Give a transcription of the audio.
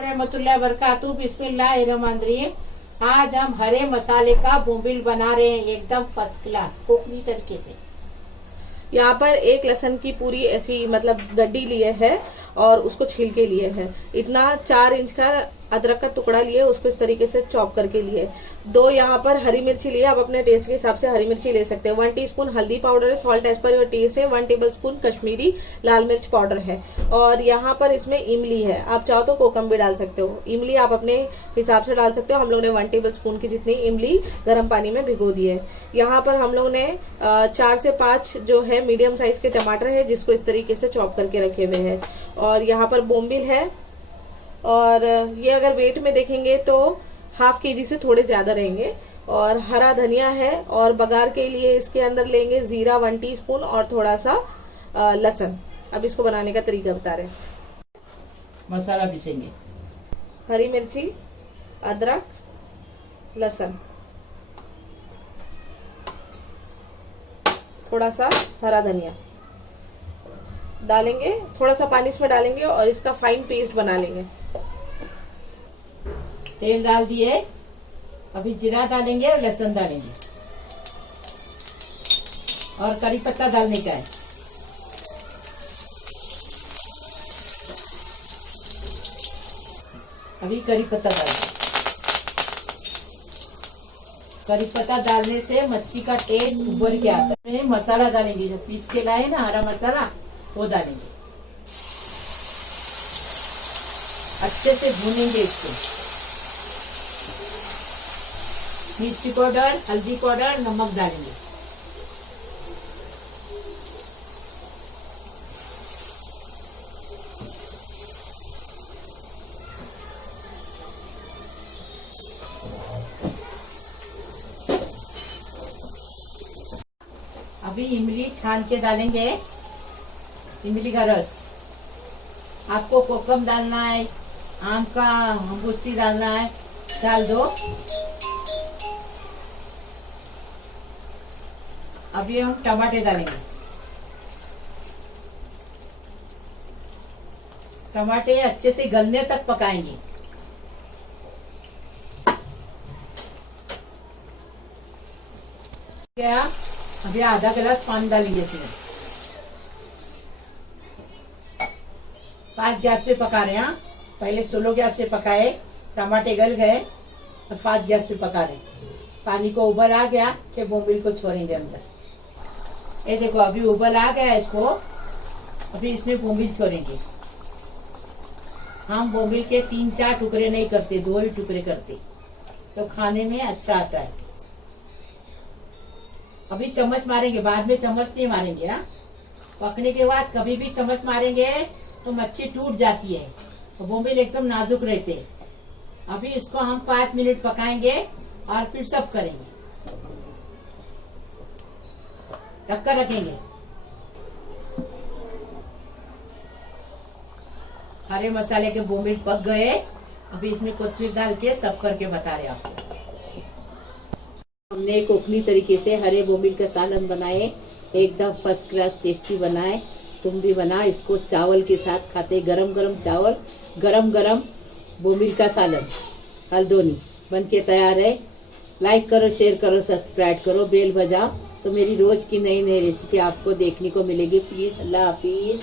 रहमतुल्लाहि बरकातहू। बिस्मिल्लाहिर्रहमानिर्रहीम। आज हम हरे मसाले का बोंबिल बना रहे हैं, एकदम फर्स्ट क्लास कोकनी तरीके से। यहाँ पर एक लहसुन की पूरी ऐसी मतलब गड्डी लिए है और उसको छील के लिए है। इतना 4 इंच का अदरक का टुकड़ा लिए, उसको इस तरीके से चॉप करके लिए। 2 यहाँ पर हरी मिर्ची लिए, आप अपने टेस्ट के हिसाब से हरी मिर्ची ले सकते हैं। 1 टीस्पून हल्दी पाउडर है, salt as per your taste है। 1 टेबलस्पून कश्मीरी लाल मिर्च पाउडर है। और यहाँ पर इसमें इमली है, आप चाहो तो कोकम भी डाल सकते हो। इमली आप अपने हिसाब से डाल सकते हो। हम लोग ने 1 टेबलस्पून की जितनी इमली गर्म पानी में भिगो दी है। यहाँ पर हम लोग ने 4 से 5 जो है मीडियम साइज के टमाटर है, जिसको इस तरीके से चॉप करके रखे हुए हैं। और यहाँ पर बोम्बिल है, और ये अगर वेट में देखेंगे तो ½ kg से थोड़े ज्यादा रहेंगे। और हरा धनिया है, और बघार के लिए इसके अंदर लेंगे जीरा 1 टीस्पून और थोड़ा सा लहसुन। अब इसको बनाने का तरीका बता रहे हैं। मसाला पीसेंगे, हरी मिर्ची, अदरक, लहसुन, थोड़ा सा हरा धनिया डालेंगे, थोड़ा सा पानी इसमें डालेंगे और इसका फाइन पेस्ट बना लेंगे। तेल डाल दिए, अभी जीरा डालेंगे और लहसुन डालेंगे और करी पत्ता डालने का है। अभी करी पत्ता डालेंगे। करी पत्ता डालने से मच्छी का टेस्ट उभर के आता है। मसाला डालेंगे, जो पीस के लाए ना हरा मसाला, वो डालेंगे। अच्छे से भूनेंगे इसको। मिर्ची पाउडर, हल्दी पाउडर, नमक डालेंगे। अभी इमली छान के डालेंगे, इमली का रस। आपको कोकम डालना है, आम का अंगूठी डालना है, डाल दो। अभी हम टमाटे डालेंगे। टमाटे अच्छे से गलने तक पकाएंगे। क्या अभी आधा गिलास पानी डालेंगे इसमें। 5 गैस पे पका रहे हैं। पहले स्लो गैस पे पकाए, टमाटे गल गए, और 5 गैस पे पका रहे। पानी को उबल आ गया कि बोंबिल को छोड़ेंगे अंदर। ये देखो अभी उबल आ गया इसको। अभी इसमें बोंबिल छोड़ेंगे। हम बोंबिल के 3-4 टुकड़े नहीं करते, 2 ही टुकड़े करते, तो खाने में अच्छा आता है। अभी चम्मच मारेंगे, बाद में चम्मच नहीं मारेंगे। हाँ, पकने के बाद कभी भी चम्मच मारेंगे तो मच्छी टूट जाती है, तो बोंबिल एकदम नाजुक रहते हैं। अभी इसको हम 5 मिनट पकाएंगे और फिर सब करेंगे। ढककर रखेंगे। हरे मसाले के बोंबिल पक गए। अभी इसमें कोथिंबीर डाल के सब करके बता रहे आपको। हमने कोकनी तरीके से हरे बोंबिल का सालन बनाए, एकदम फर्स्ट क्लास टेस्टी बनाए। तुम भी बना इसको। चावल के साथ खाते, गरम गरम चावल, गरम गरम बोंबिल का सालन हल्दोनी बन के तैयार है। लाइक करो, शेयर करो, सब्सक्राइब करो, बेल बजाओ, तो मेरी रोज की नई नई रेसिपी आपको देखने को मिलेगी। प्लीज, अल्लाह हाफिज।